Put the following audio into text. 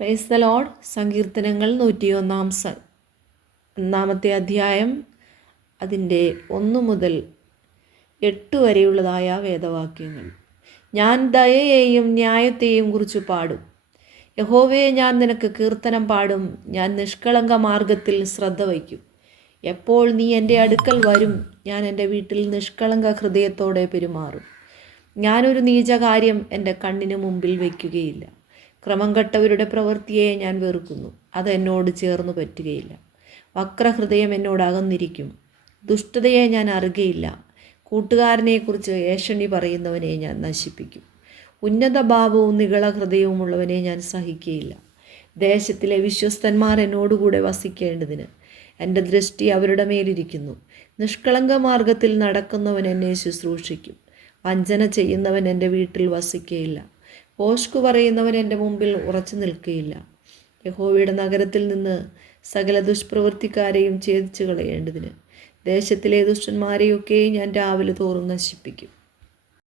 Praise the Lord. സങ്കീർത്തനങ്ങൾ 101 അധ്യായം, അതിൻ്റെ 1 മുതൽ 8 വരെയുള്ളതായ വേദവാക്യങ്ങൾ. ഞാൻ ദയയെയും ന്യായത്തെയും കുറിച്ച് പാടും. യഹോവയെ, ഞാൻ നിനക്ക് കീർത്തനം പാടും. ഞാൻ നിഷ്കളങ്ക മാർഗത്തിൽ ശ്രദ്ധ വയ്ക്കും. എപ്പോൾ നീ എൻ്റെ അടുക്കൽ വരും, ഞാൻ എൻ്റെ വീട്ടിൽ നിഷ്കളങ്ക ഹൃദയത്തോടെ പെരുമാറും. ഞാനൊരു നീചകാര്യം എൻ്റെ കണ്ണിന് മുമ്പിൽ വയ്ക്കുകയില്ല. ക്രമം കെട്ടവരുടെ പ്രവൃത്തിയെ ഞാൻ വെറുക്കുന്നു. അത് എന്നോട് ചേർന്നു പറ്റുകയില്ല. വക്രഹൃദയം എന്നോട് അകന്നിരിക്കും. ദുഷ്ടതയെ ഞാൻ അറിയുകയില്ല. കൂട്ടുകാരനെക്കുറിച്ച് ഏഷണി പറയുന്നവനെ ഞാൻ നശിപ്പിക്കും. ഉന്നത ഭാവവും നിഗള ഹൃദയവുമുള്ളവനെ ഞാൻ സഹിക്കുകയില്ല. ദേശത്തിലെ വിശ്വസ്തന്മാർ എന്നോടുകൂടെ വസിക്കേണ്ടതിന് എൻ്റെ ദൃഷ്ടി അവരുടെ മേലിരിക്കുന്നു. നിഷ്കളങ്ക മാർഗത്തിൽ നടക്കുന്നവൻ എന്നെ ശുശ്രൂഷിക്കും. വഞ്ചന ചെയ്യുന്നവൻ എൻ്റെ വീട്ടിൽ വസിക്കുകയില്ല. പോഷ്കു പറയുന്നവൻ എൻ്റെ മുമ്പിൽ ഉറച്ചു നിൽക്കുകയില്ല. യഹോവയുടെ നഗരത്തിൽ നിന്ന് സകല ദുഷ്പ്രവൃത്തിക്കാരെയും ഛേദിച്ചു കളയേണ്ടതിന് ദേശത്തിലെ ദുഷ്ടന്മാരെയൊക്കെയും ഞാൻ രാവിലെ തോറും നശിപ്പിക്കും.